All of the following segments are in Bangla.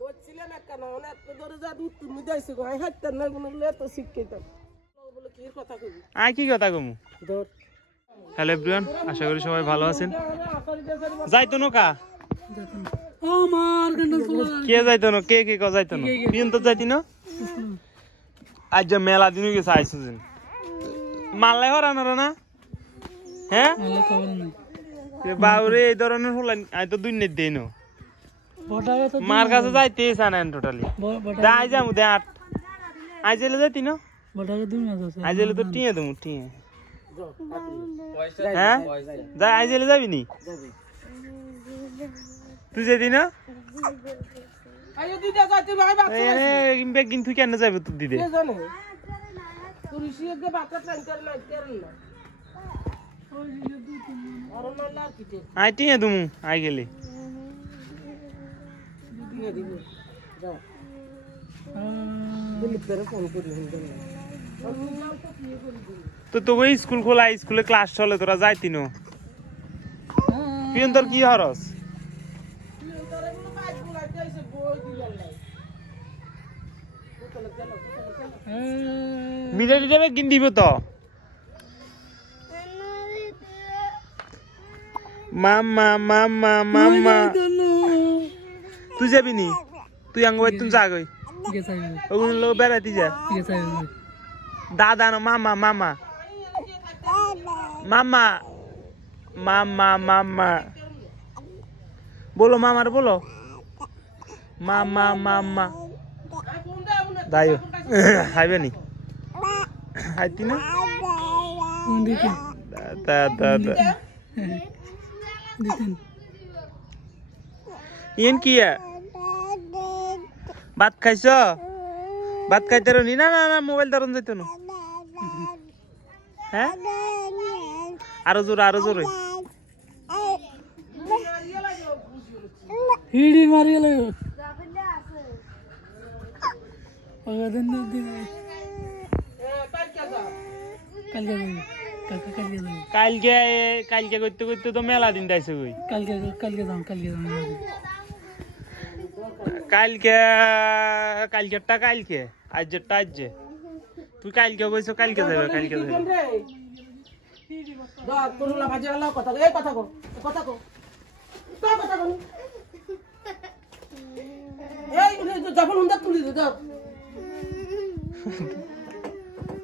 দৌড়ছিলেন কেন অনেক ধরে যা দুধ তুমি যাইছো আই হাঁটতেন না কোনো এত শিক্ষিত বলে কি কথা কইবি আই কি কথা কমু ধর। হ্যালো এভরিওয়ান, আশা করি সবাই ভালো আছেন। যাইতো নৌকা কে যাইতো না কে কে যাইতো না পিয়ন তো যাইতি না আজ যে মেলা দিন গেছে আইসো দিন মাল্লাই হরানো না হ্যাঁ বাউরে এই ধরনের হলেন আই তো দুই নেট দেই না মার কাছে যাইতে চান টোটালি আই যাবো দে আট আই জেলে যাইতি না আই জেলে তো টিয়ে দেবো টিয়ে হ্যাঁ যা আই জেলে যাবি নি তুই যেতি না আইও দিদা যাইতে ভাই বাচ্চা কিন্তু কেন যাবে তোর দিদি কে জানে পুলিশে কে বাচ্চা ট্রেন করে না করেন না ওই যে দুই তিন আর না লার কিতে আই টিয়ে দুমু আই গেলে দিয়ে দিব যা দিলি পরে ফোন করি তো তোকে স্কুল খোলা স্কুলে ক্লাস চলে তোরা যাইতি না পিয়ন তোর কি হরস মিলে দিতে কিন দিব তো মাম্মা মাম্মা মাম্মা তুই যাবি নি তুই আঙ্গ ভাই তুমি যাগই ওগুলো লোক বেড়াতে যা দাদা না মামা মামা মামা মামা মামা বলো মামার বলো মামা মামা দাইও হাইবে নি হাইতি না ইয়েন কি ভাত খাইছ ভাত খাইতে নি না না না মোবাইল ধরন যাইতো না হ্যাঁ আরো জোরে হিড়ি মারি গেল কালকে করতে করতে তো মেলা দিন যাইছে কই কালকেরটা কালকে আজেরটা আজ তুই কালকে কইছো কালকে যাবে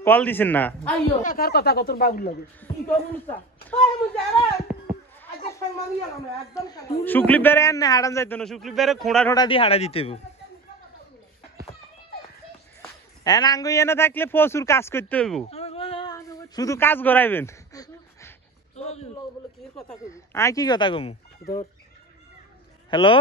কল দিছেন না কথা কত বাবুর লাগে শুক্লি বেড়ে আন হাড়ান যাইতো না শুক্লি বেড়ে খোঁড়া ঠোড়া দিয়ে হাড়া দিতে এন আঙ্গ এনে থাকলে প্রচুর কাজ করতে হইব শুধু কাজ করাইবেন আই কি কথা কমু হ্যালো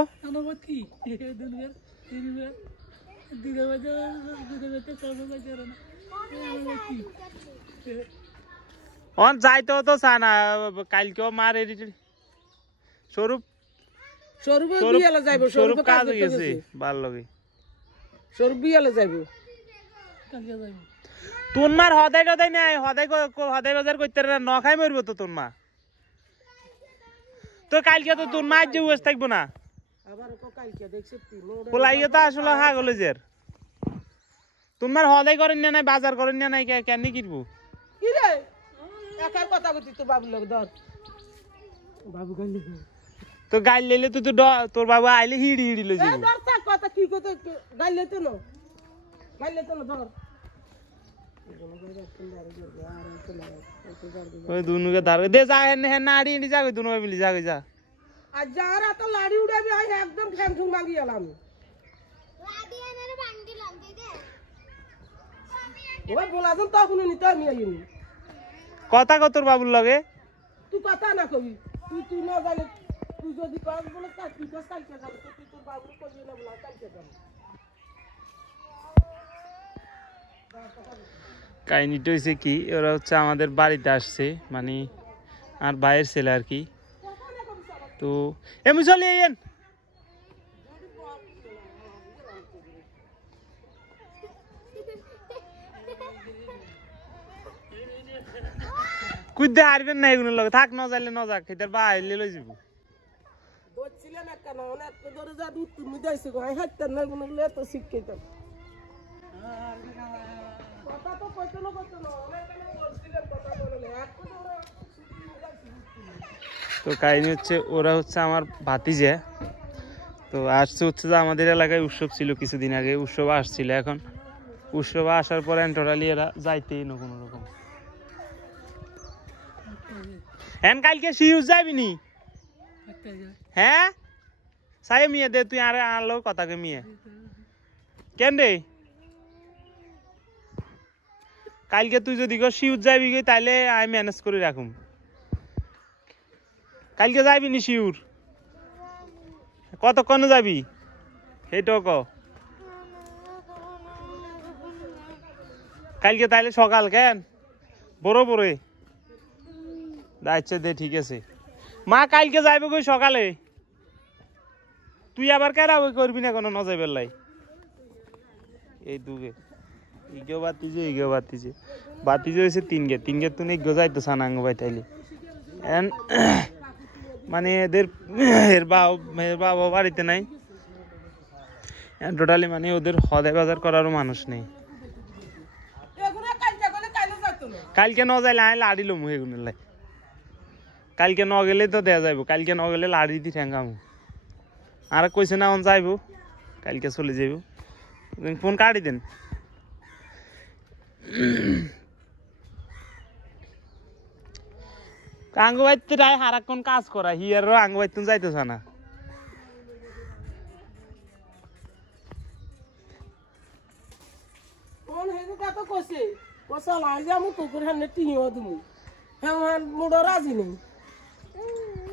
অন যাইতো তো চা না কালকেও মার স্বরূপ কাজ হয়ে গেছে ভাল লাগে স্বরূপ বিয়ালে যাইব তোর মার হদাই টদাই নাই হদাই বাজার করতে ন খাই মরব তো তোর মা তো কালকে তো তোর মা যে বসে থাকবো না পোলাইয়ে তো আসলে হাগলেজের তোর মার হদাই করেন না নাই বাজার করেন না নাই কেন কিনবো তো গাইল লেলে তুই তো তোর বাবা আইলে হিড়ি হিড়ি লই যাবো কথা কি কথা গাইলে তো না ধর ওই দুনুকে ধার দে যা হেন নাড়ি এনে যা কই দুনো মিলি যা কই যা আর যারা তো লাড়ি উড়াবি আই একদম ঠ্যাংঠুং মাগি এলাম লাড়ি এনে বান্ডি লাম দে দে ওই বলাজন তখন নিতে আমি আইনি কথা কত তোর বাবুর লগে তুই কথা না কবি তুই না জানে তুই যদি কাজ বলে কাজ তুই কাজ কালকে যাবে তুই তোর বাবুর কইবি না বলা কালকে যাবে কাহিনীটা হয়েছে কি ওরা হচ্ছে আমাদের বাড়িতে আসছে মানে আর ভাইয়ের ছেলে আর কি তো এমনি চলে এন কুইদে হারবেন না এগুলোর লগে থাক ন যাইলে ন যাক এটার বাইরে লই যাব কেন অনেক ধরে যা দুধ তুমি যাইছে গো আমি হাঁটতেন না কোনো বলে এত শিক্ষিতাম কথা তো কইতে না অনেক কেন বলছিলেন কথা বলে এক তো কাহিনী হচ্ছে ওরা হচ্ছে আমার ভাতিজা। তো আসছে হচ্ছে যে আমাদের এলাকায় উৎসব ছিল কিছুদিন আগে, উৎসব আসছিল। এখন উৎসব আসার পরে টোটালি এরা যাইতেই না কোনো রকম। এন কালকে শিউজ যাবি নি? হ্যাঁ সাই মিয়া দে তুই আরে আনলো কথাকে মিয়া কেন রে? কালকে তুই যদি শিউজ যাবি তাইলে আমি ম্যানেজ করে রাখুম। কালকে যাবি নি শিউর? কতক্ষণ যাবি সেইটাও ক। কালকে তাইলে সকাল কেন বড় বড়ে আচ্ছা দে ঠিক আছে। মা কালকে যাইবে কই সকালে? তুই আবার কেরা করবি না কোনো নজাইবের লাই এই দুগে ইগেও বাতিছে ইগেও বাতিছে বাতিছে হয়েছে তিন গেট তুমি ইগো যাইতো সানাঙ্গ ভাই তাইলে মানে এদের এর বাবা বাড়িতে নাই টোটালি, মানে ওদের হদে বাজার করারও মানুষ নেই। কালকে ন যাইলে আমি লাড়ি লমু এগুনের লাই। কালকে ন গেলে তো দেয়া যাইব, কালকে ন গেলে লাড়ি দি ঠেঙ্গামু। আর কইছে না অন যাইব, কালকে চলে যাইব। ফোন কাটি দেন। আঙ্গুবাইতে রায় হারাক্ষণ কাজ করা হিয়ারও আঙ্গুবাইতে যাইতেছ না। কোন হেগু কত কইছে কোসা লাই যা মু কুকুর হানে টিও দিমু হ্যাঁ মুড়ো রাজি নেই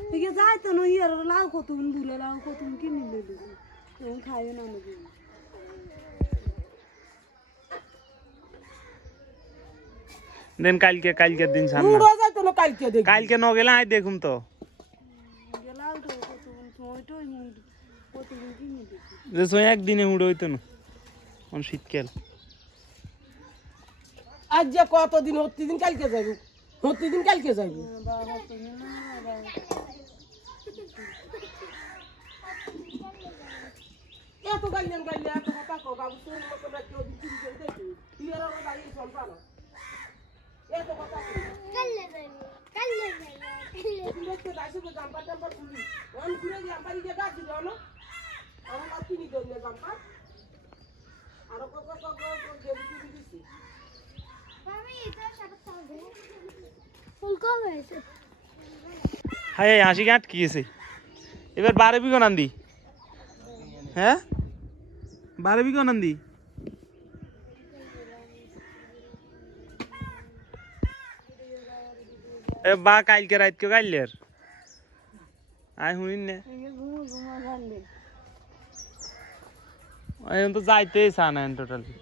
ঠিক যাইতো না ইয়ার লাউ কত বুলে লাউ কত কি নিলে দিবি খাইও না নাকি দেন কালকে দিন সামনে মুড়ো যাইতো না কালকে দেখ কালকে ন গেলে আই দেখুম তো গেলাও তো কত সময়টাই কত কি নিলে যে সো একদিনে উড়ে হইতো না কোন শীতকাল। আজ যে কতদিন দিন কালকে যাইব দিন কালকে যাইব বাবা তো না এত গাইলেন এত কথা কো বাবু তোর মতো না কেউ দিন দিন দেখি ইয়ার আর দাঁড়িয়ে চলবা না এত কথা কাললে যাইব দেখতে দাসে তো জাম্পার খুলি ওন ঘুরে গিয়ে আমপারি কে গাছ দিল না আমার আর কিনি দল না জাম্পার আর কো গেলি দিছি আমি এটা সাথে চলবে ফুল কম হয়েছে। হাই হাসি গাঁট কি গেছে এবার 12 বিঘা নান্দি। হ্যাঁ 12 বিঘা নান্দি এ বা কালকে রাত কে গাইলের আই শুনিন না এখন তো যাইতেই চা না টোটালি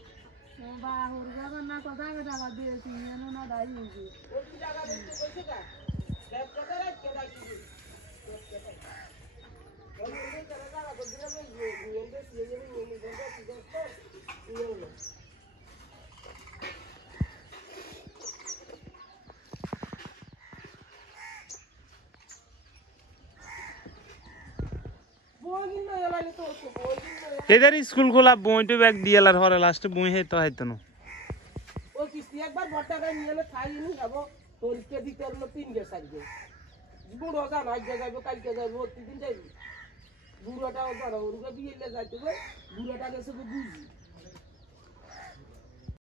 এদের স্কুল খোলা বইটা ব্যাগ দিয়ালার হরে লাস্টে বই হে তো হয়তো না ও কিস্তি একবার ভর্তা গায় নিয়ে খাইনি যাবো পরীক্ষা দিতে হলো 3 গে 4 গে বুড়ো জান আজ যাইবো কালকে যাইবো দিন যাইবি বুড়োটাও জানো ওরকে বিয়েলে যাইতে গো বুড়োটা গেছে বুঝি